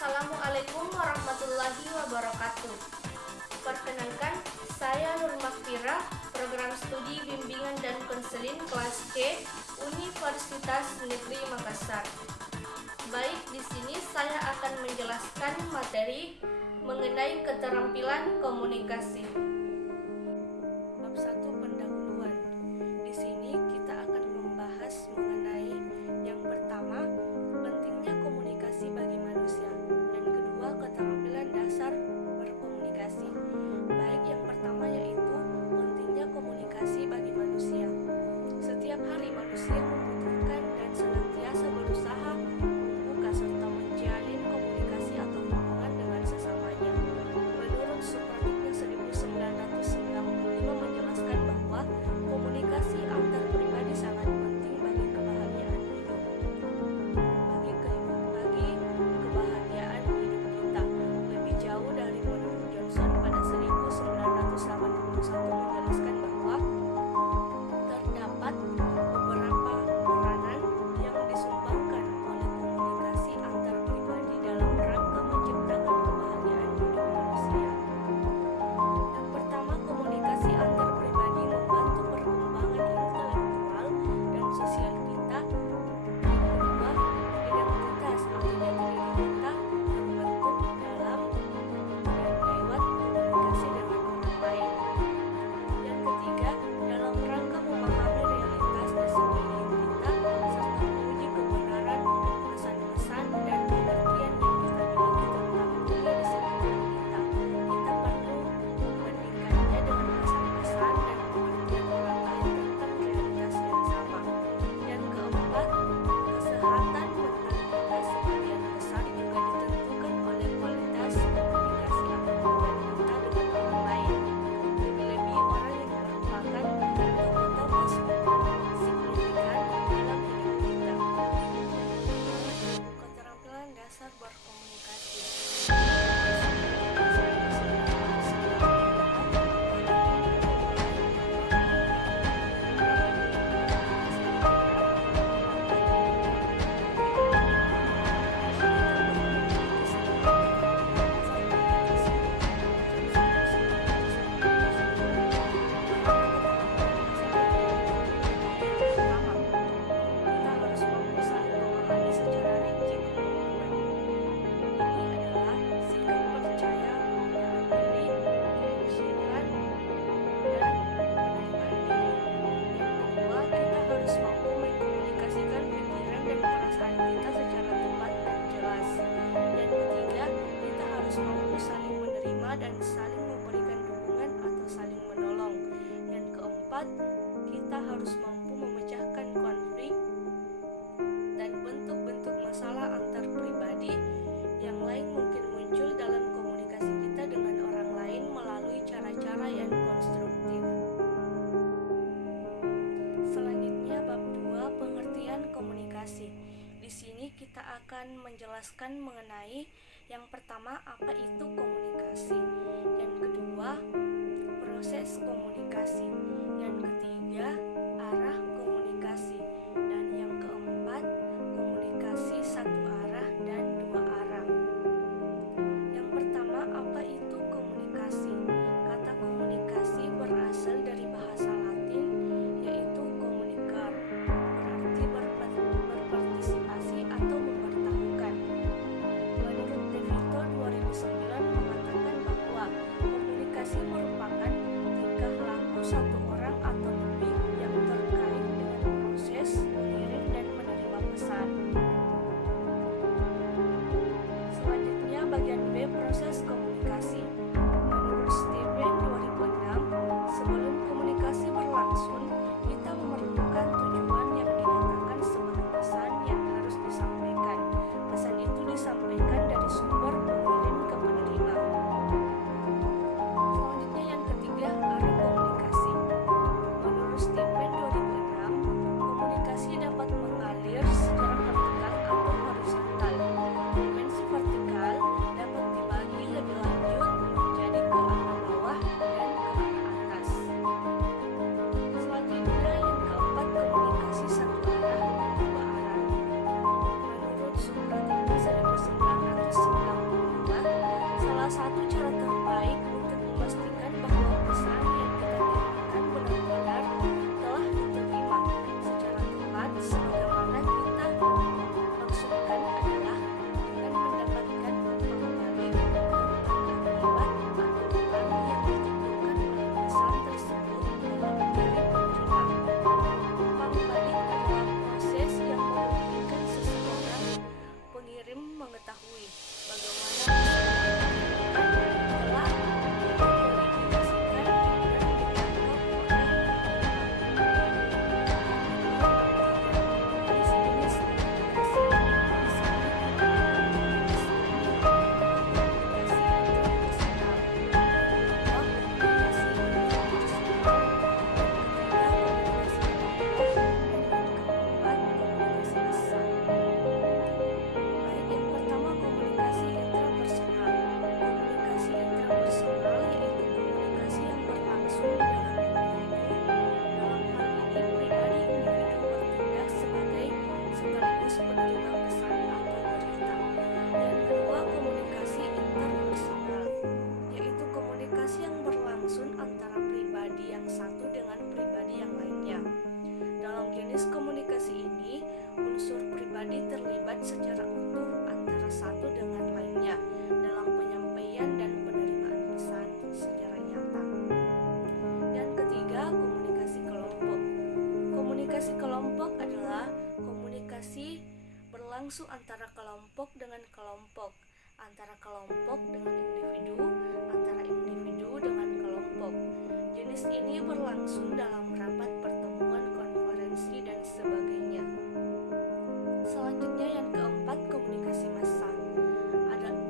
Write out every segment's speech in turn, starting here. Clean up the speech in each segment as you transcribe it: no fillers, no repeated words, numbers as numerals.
Assalamualaikum warahmatullahi wabarakatuh. Perkenalkan, saya Nur Mahfira, program studi bimbingan dan konseling kelas C Universitas Negeri Makassar. Baik, di sini saya akan menjelaskan materi mengenai keterampilan komunikasi. Bab 1 pendahuluan. Di sini kita akan membahas mengenai yang pertama, pentingnya komunikasi bagi manusia, dan kedua, keterampilan dasar berkomunikasi. Baik, yang pertama yaitu pentingnya komunikasi bagi manusia. Setiap hari manusia membutuhkan dan senantiasa berusaha membuka serta menjalin komunikasi atau hubungan dengan sesamanya. Menurut Supratipnya 1995 menjelaskan bahwa komunikasi antar pribadi sangat penting bagi kebahagiaan hidup. Bagi kebahagiaan hidup kita. Lebih jauh dari menurut Johnson pada 1981 menjelaskan bahwa terdapat beberapa peranan yang disumbangkan oleh komunikasi antar pribadi dalam rangka menciptakan kebahagiaan hidup manusia. Yang pertama, komunikasi antar pribadi membantu perkembangan intelektual dan sosial kita. Yang kedua, identitas atau jati diri kita terbentuk dalam dan lewat komunikasi dengan orang lain. Yang ketiga, dalam rangka memahami realitas di sekeliling kita serta menguji kebenaran pesan-pesan dan pengertian yang kita miliki tentang dunia di sekitar kita. Kita perlu membandingkannya dengan pesan-pesan dan pengertian orang lain tentang realitas yang sama. Yang keempat, kesehatan mental kita sebagian besar juga ditentukan oleh kualitas komunikasi atau hubungan kita dengan orang lain. Lebih-lebih orang yang merupakan tokoh-tokoh signifikan dalam hidup kita. Keterampilan dasar berkomunikasi. Dan saling memberikan dukungan atau saling menolong. Yang keempat, kita harus mampu memecahkan konflik dan bentuk-bentuk masalah antar pribadi yang lain mungkin muncul dalam komunikasi kita dengan orang lain melalui cara-cara yang konstruktif. Selanjutnya bab 2, pengertian komunikasi. Di sini kita akan menjelaskan mengenai yang pertama, apa itu komunikasi. Yang kedua, proses komunikasi. Yang ketiga, arah komunikasi. Dan yang keempat, komunikasi satu arah dan dua arah. Yang pertama, apa itu komunikasi? Kata komunikasi berasal dari bahasa Latin, yaitu communicare, berarti berpartisipasi atau mempertahankan. Menurut DeVito 2009 mengatakan bahwa komunikasi merupakan tingkah laku satu orang atau lebih yang jenis komunikasi ini, unsur pribadi terlibat secara utuh antara satu dengan lainnya dalam penyampaian dan penerimaan pesan secara nyata. Yang ketiga, komunikasi kelompok. Komunikasi kelompok adalah komunikasi berlangsung antara kelompok dengan kelompok, antara kelompok dengan individu, antara individu dengan kelompok. Jenis ini berlangsung dalam rapat pertemuan, konferensi, dan sebagainya. Selanjutnya yang keempat, komunikasi massa.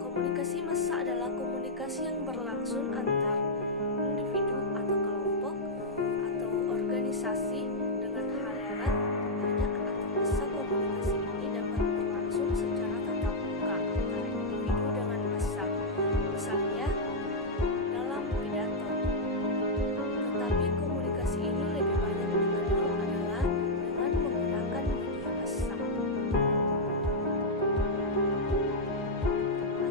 Komunikasi massa adalah komunikasi yang berlangsung antar individu atau kelompok atau organisasi dengan halayak banyak atau massa. Komunikasi ini dapat berlangsung secara tatap muka antara individu dengan massa, misalnya dalam pidato. Tetapi komunikasi ini lebih banyak dikenal adalah dengan menggunakan media massa.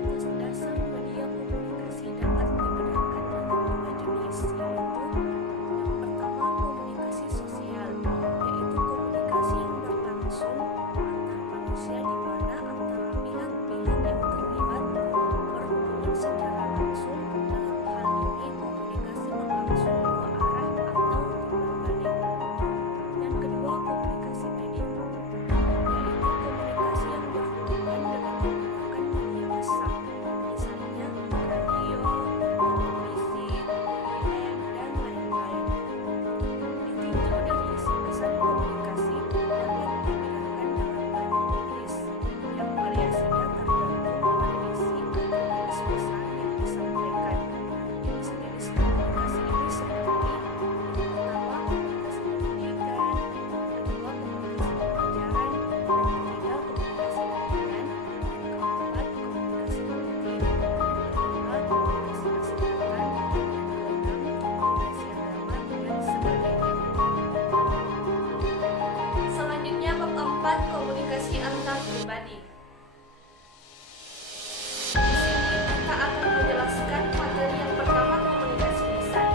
Atas dasar media komunikasi dapat dibedakan dalam 2 jenis, yaitu yang pertama komunikasi sosial, yaitu komunikasi yang berlangsung antar manusia di mana antara pihak-pihak yang terlibat berhubungan secara langsung. Dalam hal ini komunikasi berlangsung dua arah atau berbalik. Yang kedua, komunikasi media, yaitu komunikasi yang berhubungan dengan menggunakan media massa, misalnya radio, televisi, internet, dan lain-lain. Ditinjau dari isi pesan komunikasi dapat dibedakan dengan banyak jenis, yang variasinya tergantung pada isi atau jenis pesan yang disampaikan. Jenis-jenis komunikasi ini seperti yang pertama komunikasi pendidikan, yang kedua komunikasi pembelajaran, yang ketiga komunikasi hubungan, yang keempat komunikasi politik, yang kelima komunikasi kesehatan, yang keenam komunikasi agama, dan sebagainya. Selanjutnya bab 4, komunikasi antar pribadi. Di sini kita akan menjelaskan materi yang pertama, komunikasi lisan,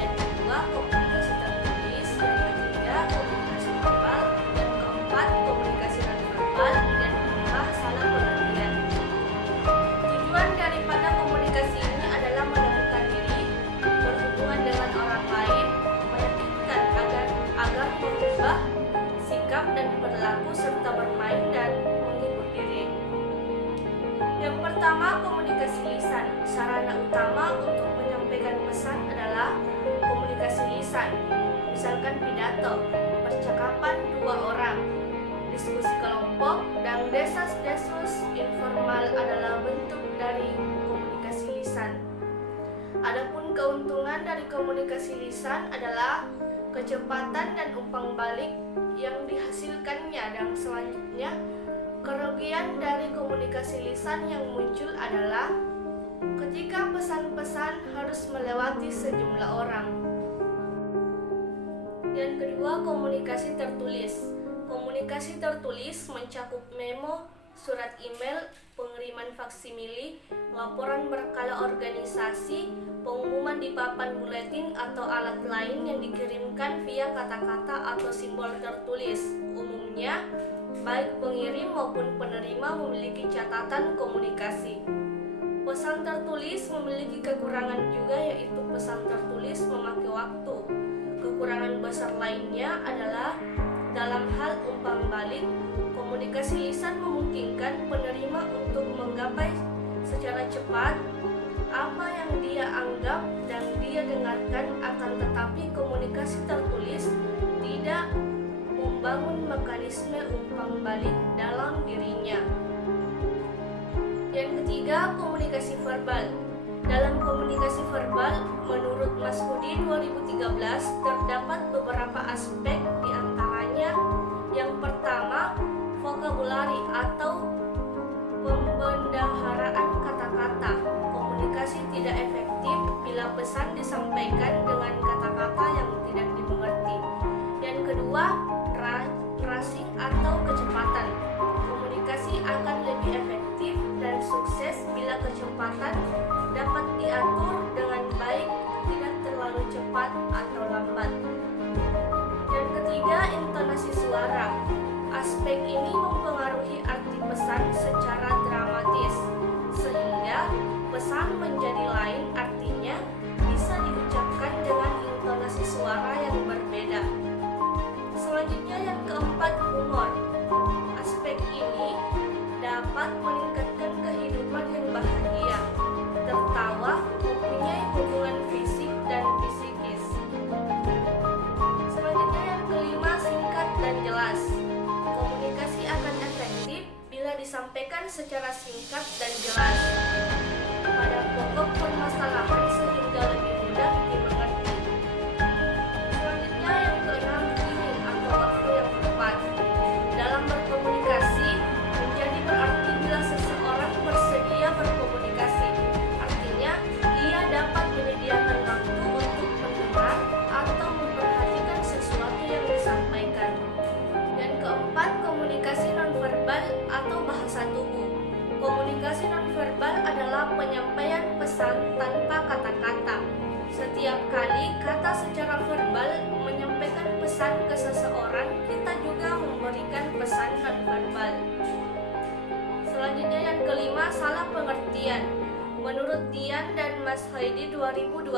yang kedua komunikasi tertulis, yang ketiga komunikasi verbal, yang keempat komunikasi non-verbal, dan kelima salah pengertian. Tujuan daripada komunikasi ini adalah menemukan diri, berhubungan dengan orang lain, meyakinkan agar mengubah sikap dan perilaku serta bermain dan menghibur diri. Yang pertama, komunikasi lisan. Sarana utama untuk menyampaikan pesan adalah komunikasi lisan. Misalkan pidato, percakapan dua orang, diskusi kelompok, dan desas-desus informal adalah bentuk dari komunikasi lisan. Adapun keuntungan dari komunikasi lisan adalah kecepatan dan umpan balik yang dihasilkannya, dan selanjutnya kerugian dari komunikasi lisan yang muncul adalah ketika pesan-pesan harus melewati sejumlah orang. Yang kedua, komunikasi tertulis. Komunikasi tertulis mencakup memo, surat email, pengiriman faksimili, laporan berkala organisasi, pengumuman di papan buletin atau alat lain yang dikirimkan via kata-kata atau simbol tertulis. Umumnya, baik pengirim maupun penerima memiliki catatan komunikasi. Pesan tertulis memiliki kekurangan juga, yaitu pesan tertulis memakai waktu. Kekurangan besar lainnya adalah dalam hal umpan balik, komunikasi lisan memungkinkan penerima untuk menggapai secara cepat apa yang dia anggap dan dia dengarkan, akan tetapi komunikasi tertulis tidak membangun mekanisme umpan balik dalam dirinya. Yang ketiga, komunikasi verbal. Dalam komunikasi verbal, menurut Mas Hudi 2013, terdapat beberapa aspek, diantaranya yang pertama, vokabulari atau pembendaharaan kata-kata. Komunikasi tidak efektif bila pesan disampaikan dengan kata-kata yang tidak dimengerti. Yang kedua, phrasing atau kecepatan. Komunikasi akan lebih efektif dan sukses bila kecepatan dapat diatur dengan baik, tidak terlalu cepat atau lambat. Yang ketiga, ketiga, intonasi suara. Aspek ini mempengaruhi arti pesan secara dramatis, sehingga pesan menjadi lain artinya bisa diucapkan dengan intonasi suara yang berbeda. Selanjutnya yang keempat, humor. Aspek ini dapat meningkatkan kehidupan yang bahagia. Tertawa mempunyai hubungan fisik dan psikis. Selanjutnya yang kelima, singkat dan jelas. Komunikasi akan efektif bila disampaikan secara singkat dan jelas pada pokok permasalahan sehingga lebih mudah dimengerti. Selanjutnya yang keenam, meaning atau waktu yang tepat. Dalam berkomunikasi menjadi berarti bila seseorang bersedia berkomunikasi. Artinya ia dapat menyediakan waktu untuk mendengar atau memperhatikan sesuatu yang disampaikan. Dan keempat, komunikasi nonverbal atau bahasa tubuh. Komunikasi nonverbal adalah penyampaian pesan tanpa kata-kata. Setiap kali kata secara verbal menyampaikan pesan ke seseorang, kita juga memberikan pesan nonverbal. Selanjutnya yang kelima, salah pengertian. Menurut Dian dan Mas Heidi 2012,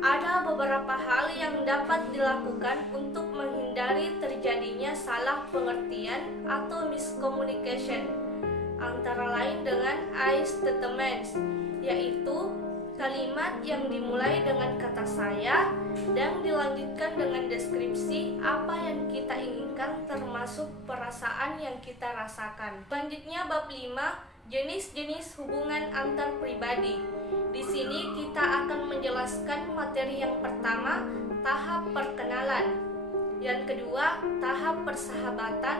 ada beberapa hal yang dapat dilakukan untuk menghindari terjadinya salah pengertian atau miscommunication, antara lain dengan I statements, yaitu kalimat yang dimulai dengan kata saya dan dilanjutkan dengan deskripsi apa yang kita inginkan termasuk perasaan yang kita rasakan. Selanjutnya bab 5, jenis-jenis hubungan antar pribadi. Di sini kita akan menjelaskan materi yang pertama, tahap perkenalan. Yang kedua, tahap persahabatan.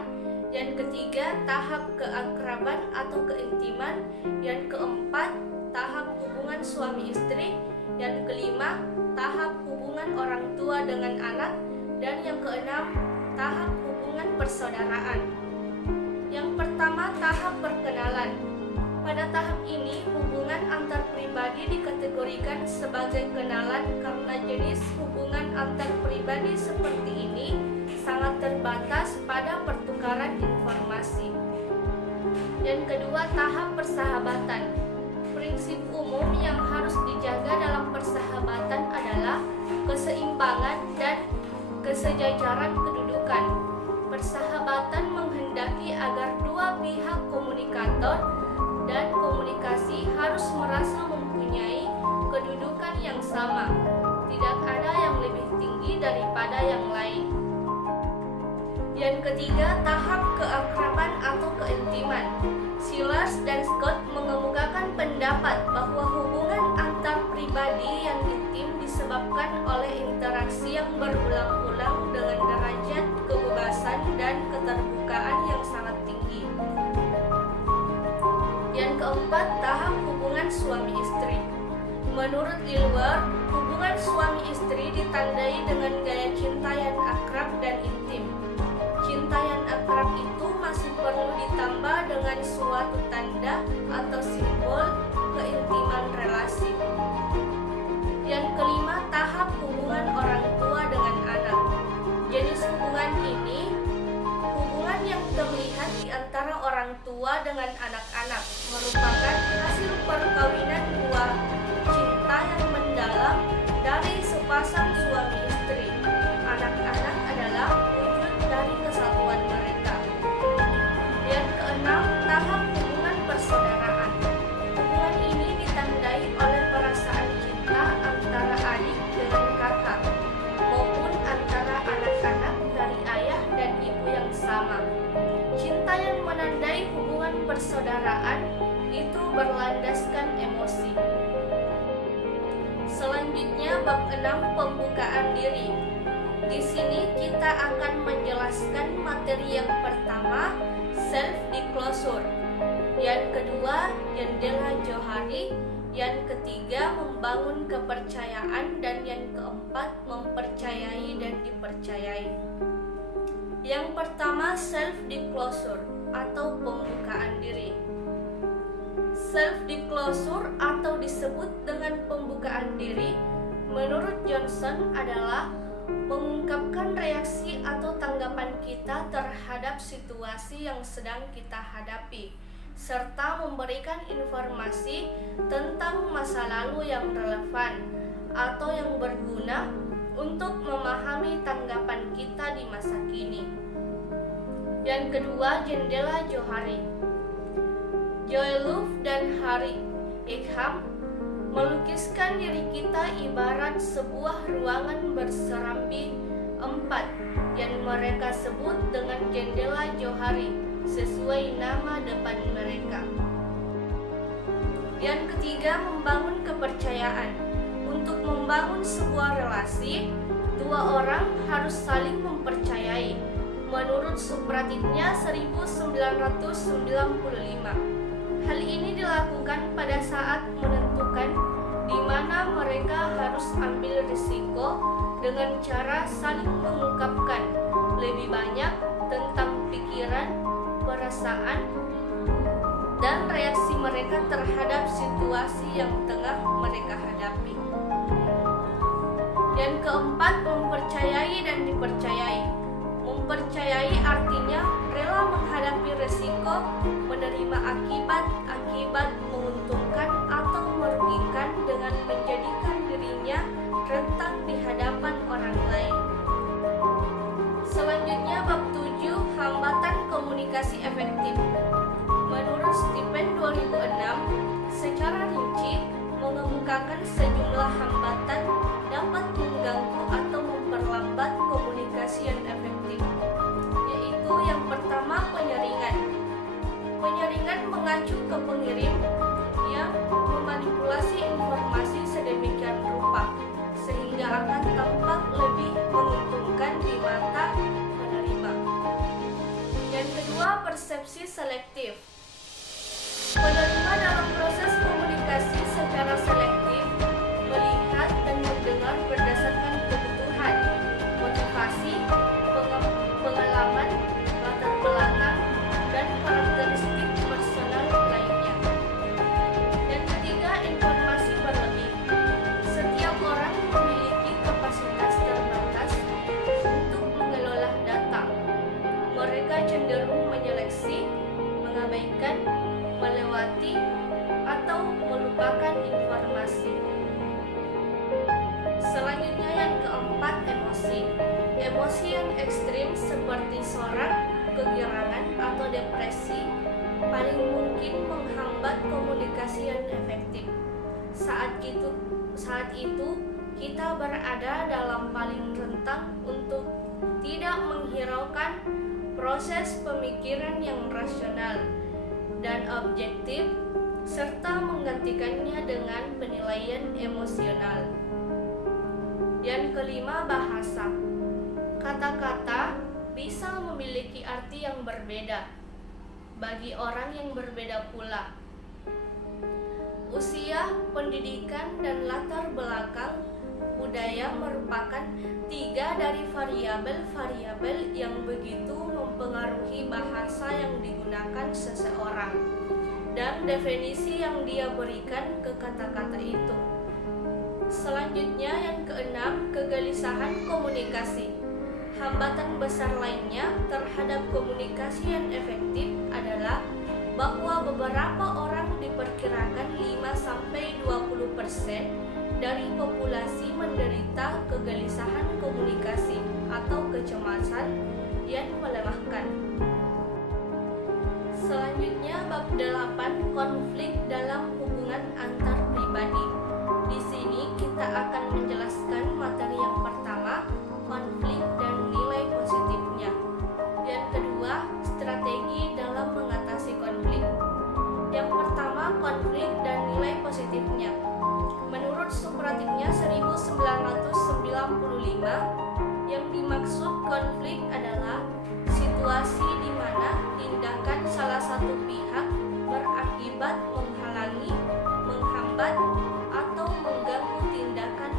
Yang ketiga, tahap keakraban atau keintiman. Yang keempat, tahap hubungan suami istri. Yang kelima, tahap hubungan orang tua dengan anak. Dan yang keenam, tahap hubungan persaudaraan. Yang pertama, tahap perkenalan. Pada tahap ini, hubungan antar pribadi dikategorikan sebagai kenalan karena jenis hubungan antar pribadi seperti ini sangat terbatas pada pertukaran informasi. Yang kedua, tahap persahabatan. Prinsip umum yang harus dijaga dalam persahabatan adalah keseimbangan dan kesejajaran kedudukan. Persahabatan menghendaki agar dua pihak komunikator dan komunikasi harus merasa mempunyai kedudukan yang sama. Tidak ada yang lebih tinggi daripada yang lain. Yang ketiga, tahap keakraban atau keintiman. Shillers dan Scott mengemukakan pendapat bahwa hubungan antar pribadi yang intim disebabkan oleh interaksi yang berulang-ulang dengan derajat kebebasan dan keterbukaan yang sangat tinggi. Yang keempat, tahap hubungan suami istri. Menurut Dilworth, hubungan suami istri ditandai dengan gaya cinta yang akrab dan intim. Cinta yang akrab itu masih perlu ditambah dengan suatu tanda atau simbol keintiman relasi. Yang kelima, tahap hubungan orang tua dengan anak. Jenis hubungan ini hubungan yang terlihat di antara orang tua dengan anak-anak, merupakan hasil perkawinan buah cinta yang mendalam dari sepasang suami istri. Anak-anak adalah wujud dari kesatuan mereka. Yang keenam, tahap hubungan persaudaraan. Hubungan ini ditandai oleh perasaan cinta antara adik dengan kakak, maupun antara anak-anak dari ayah dan ibu yang sama. Cinta yang menandai hubungan persaudaraan itu berlandaskan emosi. Selanjutnya bab 6, pembukaan diri. Di sini kita akan menjelaskan materi yang pertama, self disclosure. Yang kedua, jendela johari. Yang ketiga, membangun kepercayaan. Dan yang keempat, mempercayai dan dipercayai. Yang pertama, self disclosure atau pembukaan diri. Self disclosure atau disebut dengan pembukaan diri menurut Johnson adalah mengungkapkan reaksi atau tanggapan kita terhadap situasi yang sedang kita hadapi, serta memberikan informasi tentang masa lalu yang relevan atau yang berguna untuk memahami tanggapan kita di masa kini. Yang kedua, jendela Johari. Joeluf dan Hari Ekham melukiskan diri kita ibarat sebuah ruangan berserambi 4 yang mereka sebut dengan jendela Johari sesuai nama depan mereka. Yang ketiga, membangun kepercayaan. Untuk membangun sebuah relasi, dua orang harus saling mempercayai. Menurut Supratitnya 1995. Hal ini dilakukan pada saat menentukan di mana mereka harus ambil risiko dengan cara saling mengungkapkan lebih banyak tentang pikiran, perasaan, dan reaksi mereka terhadap situasi yang tengah mereka hadapi. Yang keempat, mempercayai dan dipercayai. Mempercayai artinya rela menghadapi risiko, menerima akibat-akibat menguntungkan atau merugikan dengan menjadikan dirinya rentan di hadapan orang lain. Selanjutnya, bab 7, hambatan komunikasi efektif. Menurut Stephen 2006, secara rinci mengemukakan sejumlah hambatan dapat mengganggu atau memperlambat komunikasi yang efektif, yaitu yang pertama, penyaringan. Penyaringan mengacu ke pengirim yang memanipulasi informasi sedemikian rupa sehingga akan tampak lebih menguntungkan di mata penerima. Yang kedua, persepsi selektif. Penerima dalam proses komunikasi secara selektif melihat dan mendengar berdasarkan kebutuhan, motivasi, pengalaman, latar belakang, dan karakteristik personal lainnya. Yang ketiga, informasi berlebih. Setiap orang memiliki kapasitas terbatas untuk mengelola data. Mereka cenderung menyeleksi, mengabaikan, melewati, atau melupakan informasi. Selanjutnya, yang keempat, emosi. Emosi yang ekstrim seperti sorak, kegirangan, atau depresi paling mungkin menghambat komunikasi yang efektif. Saat itu kita berada dalam paling rentan untuk tidak menghiraukan proses pemikiran yang rasional dan objektif, serta menggantikannya dengan penilaian emosional. Yang kelima, bahasa. Kata-kata bisa memiliki arti yang berbeda bagi orang yang berbeda pula. Usia, pendidikan, dan latar belakang budaya merupakan 3 dari variabel-variabel yang begitu mempengaruhi bahasa yang digunakan seseorang dan definisi yang dia berikan ke kata-kata itu. Selanjutnya, yang keenam, kegelisahan komunikasi. Hambatan besar lainnya terhadap komunikasi yang efektif adalah bahwa beberapa orang diperkirakan 5-20% dari populasi menderita kegelisahan komunikasi atau kecemasan yang melemahkan. Selanjutnya, bab 8, konflik dalam hubungan antar pribadi. Di sini kita akan menjelaskan materi yang pertama, konflik dan nilai positifnya. Yang kedua, strategi dalam mengatasi konflik. Yang pertama, konflik dan nilai positifnya. Menurut Supratitnya 1995, yang dimaksud konflik adalah situasi di mana tindakan salah satu pihak berakibat menghalangi, menghambat, atau mengganggu tindakan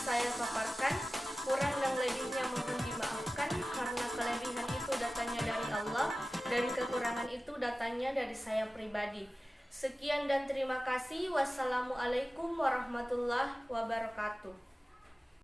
saya paparkan. Kurang dan lebihnya mohon dimaafkan, karena kelebihan itu datangnya dari Allah dan kekurangan itu datangnya dari saya pribadi. Sekian dan terima kasih. Wassalamualaikum warahmatullahi wabarakatuh.